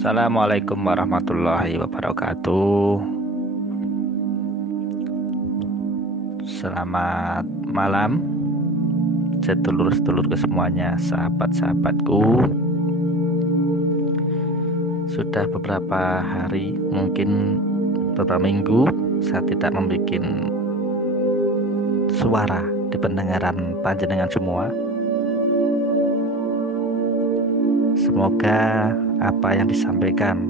Assalamualaikum warahmatullahi wabarakatuh. Selamat malam sedulur-sedulurku semuanya, sahabat-sahabatku. Sudah beberapa hari, mungkin beberapa minggu saya tidak membuat suara di pendengaran panjenengan semua. Semoga apa yang disampaikan,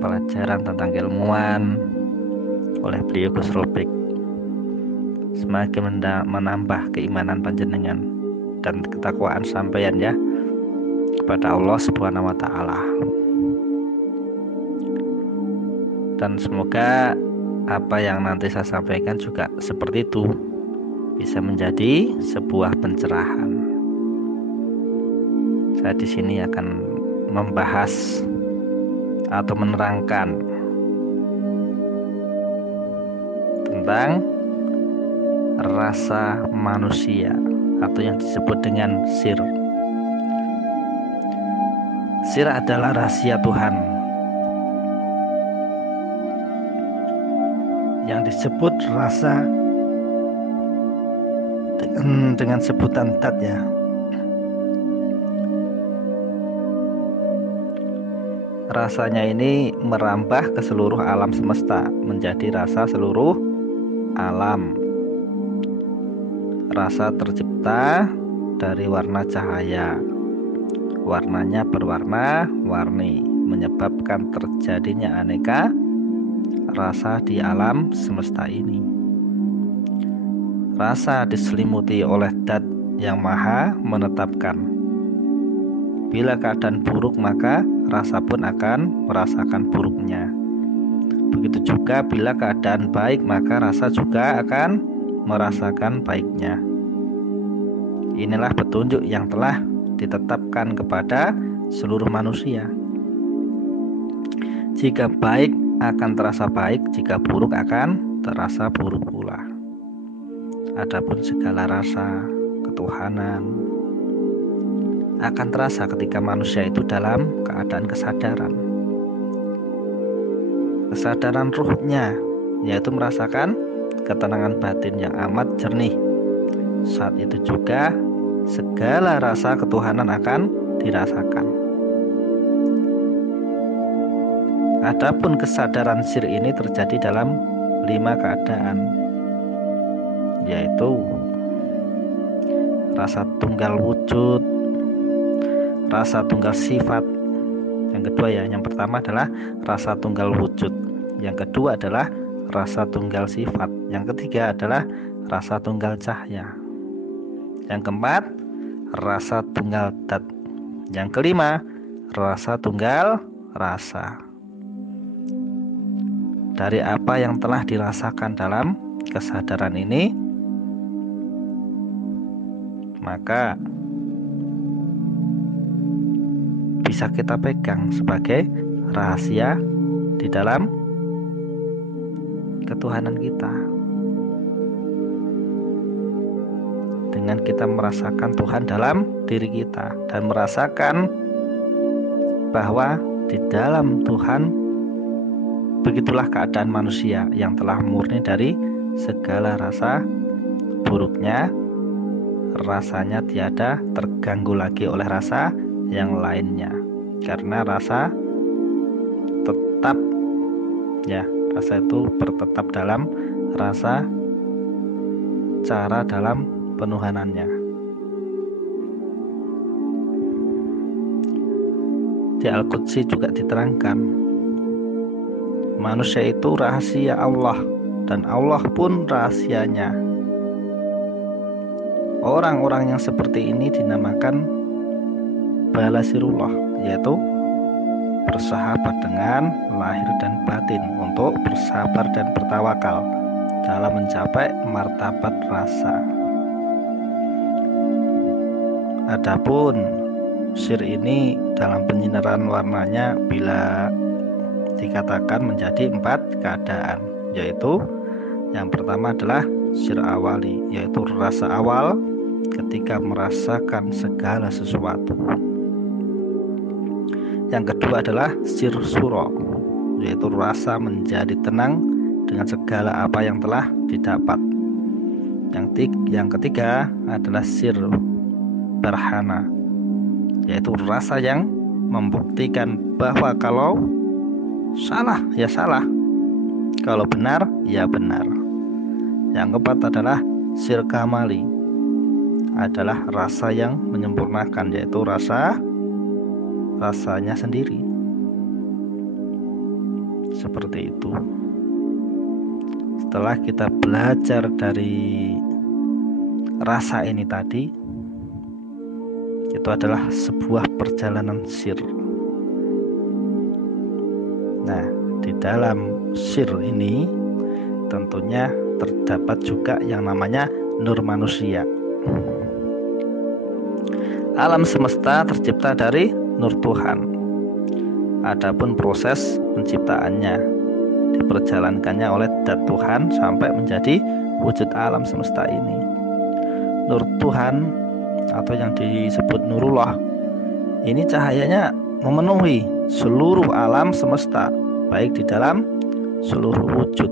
pelajaran tentang keilmuan oleh beliau Gus Robik, semakin menambah keimanan panjenengan dan ketakwaan sampeyan ya kepada Allah Subhanahu wa taala. Dan semoga apa yang nanti saya sampaikan juga seperti itu, bisa menjadi sebuah pencerahan. Saya di sini akan membahas atau menerangkan tentang rasa manusia atau yang disebut dengan sir. Sir adalah rahasia Tuhan yang disebut rasa dengan sebutan tat ya. Rasanya ini merambah ke seluruh alam semesta, menjadi rasa seluruh alam. Rasa tercipta dari warna cahaya. Warnanya berwarna-warni, menyebabkan terjadinya aneka rasa di alam semesta ini. Rasa diselimuti oleh Dat yang maha menetapkan. Bila keadaan buruk, maka rasa pun akan merasakan buruknya. Begitu juga bila keadaan baik, maka rasa juga akan merasakan baiknya. Inilah petunjuk yang telah ditetapkan kepada seluruh manusia. Jika baik akan terasa baik, jika buruk akan terasa buruk pula. Adapun segala rasa ketuhanan akan terasa ketika manusia itu dalam keadaan kesadaran. Kesadaran ruhnya, yaitu merasakan ketenangan batin yang amat jernih. Saat itu juga segala rasa ketuhanan akan dirasakan. Adapun kesadaran sir ini terjadi dalam 5 keadaan, yaitu rasa tunggal wujud, rasa tunggal sifat. Yang kedua ya, yang pertama adalah rasa tunggal wujud, yang kedua adalah rasa tunggal sifat, yang ketiga adalah rasa tunggal cahaya, yang keempat rasa tunggal dat, yang kelima rasa tunggal rasa. Dari apa yang telah dirasakan dalam kesadaran ini, maka bisa kita pegang sebagai rahasia di dalam ketuhanan kita. Dengan kita merasakan Tuhan dalam diri kita dan merasakan bahwa di dalam Tuhan begitulah keadaan manusia yang telah murni dari segala rasa buruknya. Rasanya tiada terganggu lagi oleh rasa yang lainnya, karena rasa tetap ya, rasa itu bertetap dalam rasa cara dalam penuhanannya. Di Al-Qudsi juga diterangkan, manusia itu rahasia Allah dan Allah pun rahasianya. Orang-orang yang seperti ini dinamakan balasirullah, yaitu bersahabat dengan lahir dan batin untuk bersabar dan bertawakal dalam mencapai martabat rasa. Adapun sir ini dalam penyinaran warnanya bila dikatakan menjadi 4 keadaan, yaitu yang pertama adalah sir awali, yaitu rasa awal ketika merasakan segala sesuatu. Yang kedua adalah sir suro, yaitu rasa menjadi tenang dengan segala apa yang telah didapat. Yang ketiga adalah sir barhana, yaitu rasa yang membuktikan bahwa kalau salah ya salah, kalau benar ya benar. Yang keempat adalah sir kamali, adalah rasa yang menyempurnakan, yaitu rasanya sendiri. Seperti itu. Setelah kita belajar dari rasa ini tadi, itu adalah sebuah perjalanan sir. Nah, di dalam sir ini tentunya terdapat juga yang namanya nur manusia. Alam semesta tercipta dari nur Tuhan. Adapun proses penciptaannya diperjalankannya oleh zat Tuhan sampai menjadi wujud alam semesta ini. Nur Tuhan atau yang disebut nurullah ini cahayanya memenuhi seluruh alam semesta, baik di dalam seluruh wujud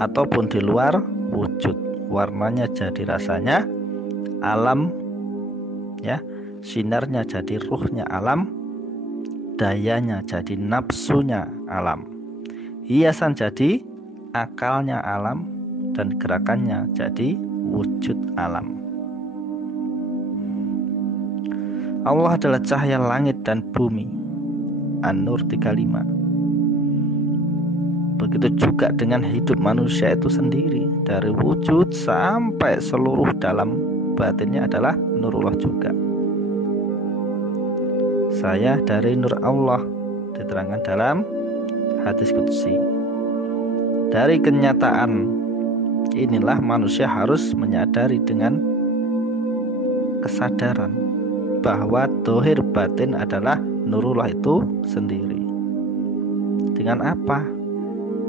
ataupun di luar wujud. Warnanya jadi rasanya alam, ya, sinarnya jadi ruhnya alam, dayanya jadi nafsunya alam, hiasan jadi akalnya alam, dan gerakannya jadi wujud alam. Allah adalah cahaya langit dan bumi. An-Nur 35. Begitu juga dengan hidup manusia itu sendiri, dari wujud sampai seluruh dalam batinnya adalah nurullah juga. Saya dari nur Allah, diterangkan dalam hadis qudsi. Dari kenyataan inilah manusia harus menyadari dengan kesadaran bahwa dohir batin adalah nurullah itu sendiri. Dengan apa?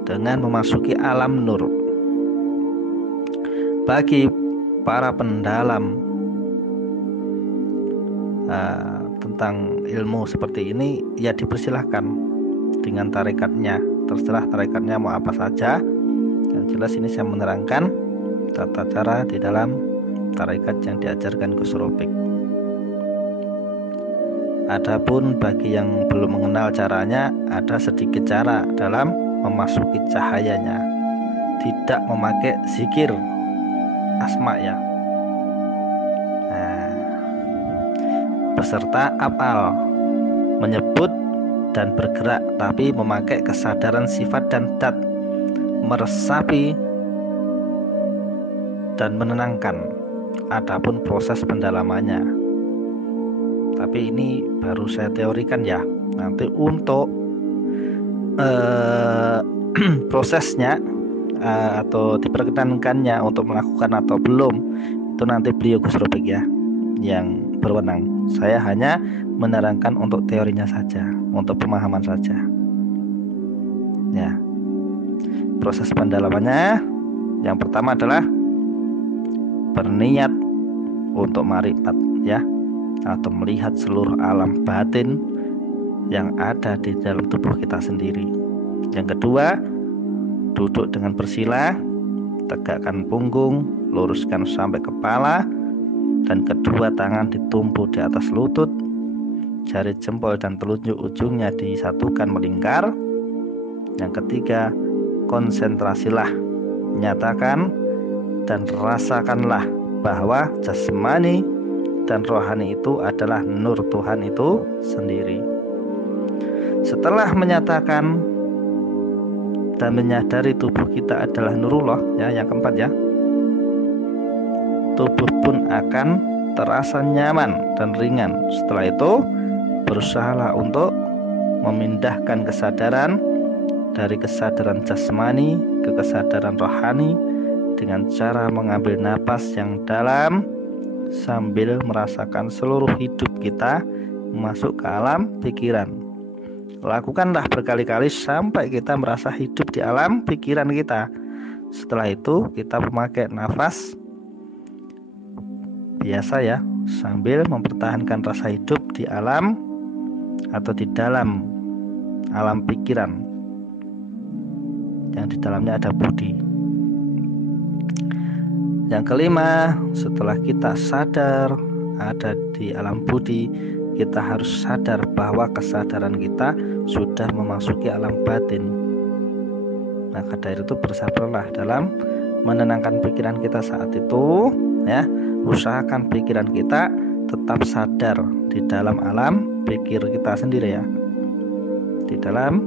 Dengan memasuki alam nur. Bagi para pendalam tentang ilmu seperti ini, ya dipersilahkan dengan tarekatnya. Terserah tarekatnya mau apa saja. Yang jelas ini saya menerangkan tata cara di dalam tarekat yang diajarkan Gus Robek. Adapun bagi yang belum mengenal caranya, ada sedikit cara dalam memasuki cahayanya. Tidak memakai zikir asma ya. Nah, beserta af'al, menyebut dan bergerak, tapi memakai kesadaran sifat dan dat, meresapi dan menenangkan. Adapun proses pendalamannya, tapi ini baru saya teorikan ya. Nanti untuk prosesnya atau diperkenankannya untuk melakukan atau belum, itu nanti beliau Gus Robek ya yang berwenang. Saya hanya menerangkan untuk teorinya saja, untuk pemahaman saja. Ya, proses pendalamannya yang pertama adalah berniat untuk ma'rifat ya, atau melihat seluruh alam batin yang ada di dalam tubuh kita sendiri. Yang kedua, duduk dengan bersila, tegakkan punggung, luruskan sampai kepala, dan kedua tangan ditumpu di atas lutut, jari jempol dan telunjuk ujungnya disatukan melingkar. Yang ketiga, konsentrasilah, nyatakan dan rasakanlah bahwa jasmani dan rohani itu adalah nur Tuhan itu sendiri. Setelah menyatakan dan menyadari tubuh kita adalah nurullah ya, yang keempat ya, tubuh pun akan terasa nyaman dan ringan. Setelah itu berusahalah untuk memindahkan kesadaran dari kesadaran jasmani ke kesadaran rohani dengan cara mengambil napas yang dalam sambil merasakan seluruh hidup kita masuk ke alam pikiran. Lakukanlah berkali-kali sampai kita merasa hidup di alam pikiran kita. Setelah itu kita memakai nafas biasa ya, sambil mempertahankan rasa hidup di alam atau di dalam alam pikiran yang di dalamnya ada budi. Yang kelima, setelah kita sadar ada di alam budi, kita harus sadar bahwa kesadaran kita sudah memasuki alam batin. Maka dari itu bersabarlah dalam menenangkan pikiran kita saat itu ya. Usahakan pikiran kita tetap sadar di dalam alam pikir kita sendiri ya, di dalam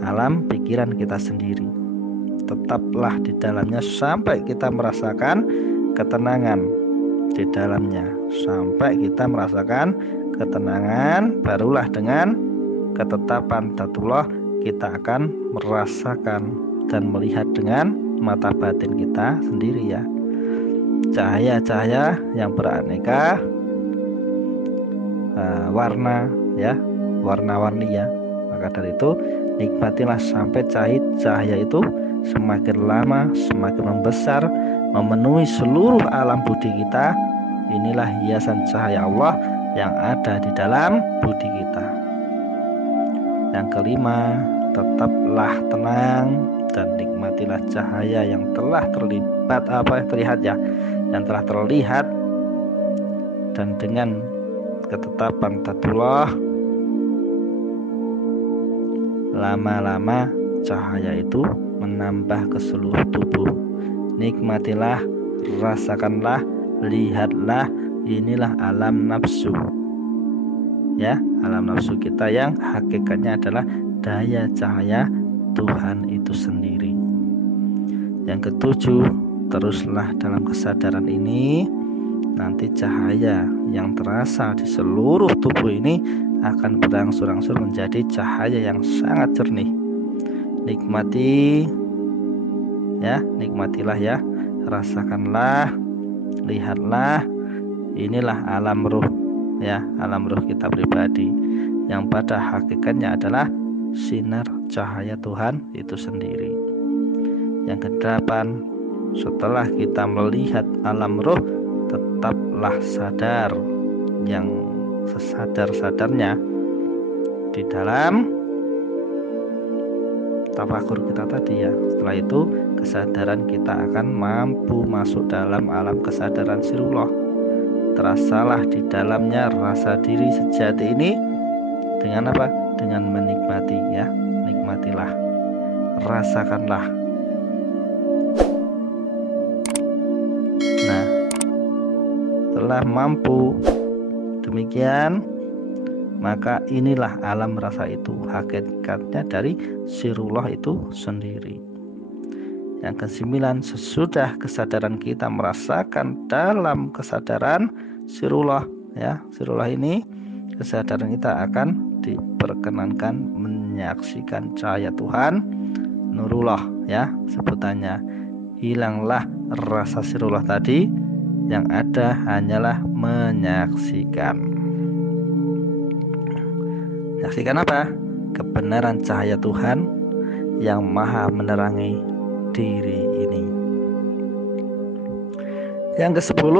alam pikiran kita sendiri. Tetaplah di dalamnya sampai kita merasakan ketenangan di dalamnya. Sampai kita merasakan ketenangan, barulah dengan ketetapan Dzatullah kita akan merasakan dan melihat dengan mata batin kita sendiri ya, cahaya-cahaya yang beraneka warna ya, warna-warni ya. Maka dari itu nikmatilah sampai cahaya itu semakin lama semakin membesar, memenuhi seluruh alam budi kita. Inilah hiasan cahaya Allah yang ada di dalam budi kita. Yang kelima, tetaplah tenang dan nikmatilah cahaya yang telah terlihat ya, yang telah terlihat, dan dengan ketetapan Dzatullah lama-lama cahaya itu menambah ke seluruh tubuh. Nikmatilah, rasakanlah, lihatlah, inilah alam nafsu ya, alam nafsu kita yang hakikatnya adalah daya cahaya Tuhan itu sendiri. Yang ketujuh, teruslah dalam kesadaran ini, nanti cahaya yang terasa di seluruh tubuh ini akan berangsur-angsur menjadi cahaya yang sangat jernih. Nikmati ya, nikmatilah ya, rasakanlah, lihatlah, inilah alam ruh ya, alam ruh kita pribadi yang pada hakikatnya adalah sinar cahaya Tuhan itu sendiri. Yang kedelapan, setelah kita melihat alam ruh, tetaplah sadar yang sesadar-sadarnya di dalam tafakur kita tadi ya. Setelah itu kesadaran kita akan mampu masuk dalam alam kesadaran sirullah. Terasalah di dalamnya rasa diri sejati ini dengan apa? Dengan menikmati ya. Nikmatilah, rasakanlah. Nah, setelah mampu demikian, maka inilah alam rasa itu, hakikatnya dari sirullah itu sendiri. Yang kesembilan, sesudah kesadaran kita merasakan dalam kesadaran sirullah ya, sirullah ini kesadaran kita akan diperkenankan menyaksikan cahaya Tuhan, nurullah ya sebutannya. Hilanglah rasa sirullah tadi, yang ada hanyalah menyaksikan. Menyaksikan apa? Kebenaran cahaya Tuhan yang maha menerangi diri ini. Yang ke-10,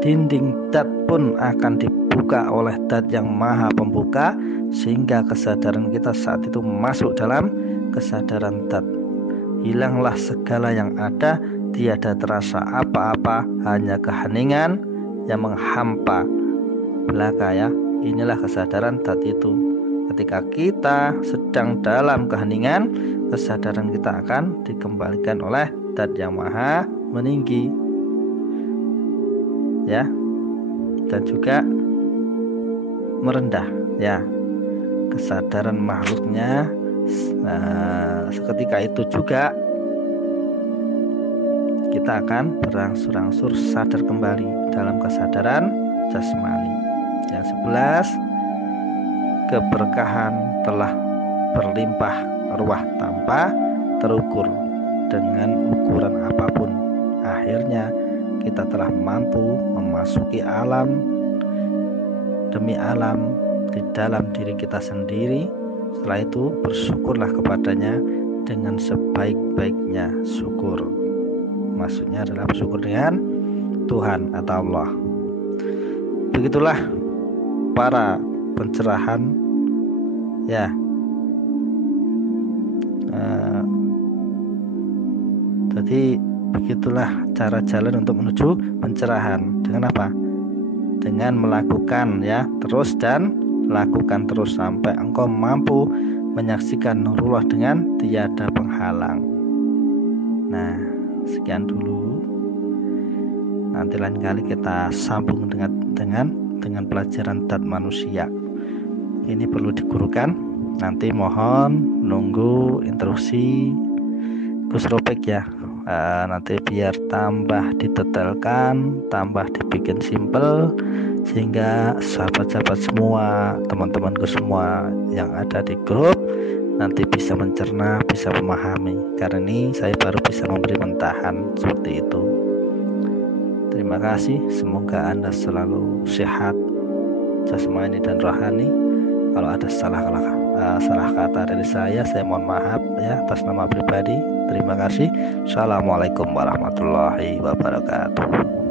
dinding dzat pun akan dibuka oleh dzat yang maha pembuka, sehingga kesadaran kita saat itu masuk dalam kesadaran dzat. Hilanglah segala yang ada, tiada terasa apa-apa, hanya keheningan yang menghampa belaka ya. Inilah kesadaran dzat itu. Ketika kita sedang dalam keheningan, kesadaran kita akan dikembalikan oleh dzat yang maha meninggi ya, dan juga merendah ya. Kesadaran makhluknya seketika itu juga kita akan berangsur-angsur sadar kembali dalam kesadaran jasmani. Yang 11, keberkahan telah berlimpah ruah tanpa terukur dengan ukuran apapun. Akhirnya kita telah mampu memasuki alam demi alam di dalam diri kita sendiri. Setelah itu bersyukurlah kepadanya dengan sebaik-baiknya syukur. Maksudnya adalah bersyukur dengan Tuhan atau Allah. Begitulah para pencerahan ya. Jadi begitulah cara jalan untuk menuju pencerahan. Dengan apa? Dengan melakukan ya terus dan lakukan terus sampai engkau mampu menyaksikan nurullah dengan tiada penghalang. Nah, sekian dulu. Nanti lain kali kita sambung dengan pelajaran zat manusia. Ini perlu digurukan. Nanti mohon nunggu instruksi Gus Robek ya. Nanti biar tambah didetailkan, tambah dibikin simple, sehingga sahabat-sahabat semua, teman-temanku semua yang ada di grup nanti bisa mencerna, bisa memahami. Karena ini saya baru bisa memberi mentahan seperti itu. Terima kasih, semoga Anda selalu sehat jasmani dan rohani. Kalau ada salah kata dari saya mohon maaf ya atas nama pribadi. Terima kasih. Assalamualaikum warahmatullahi wabarakatuh.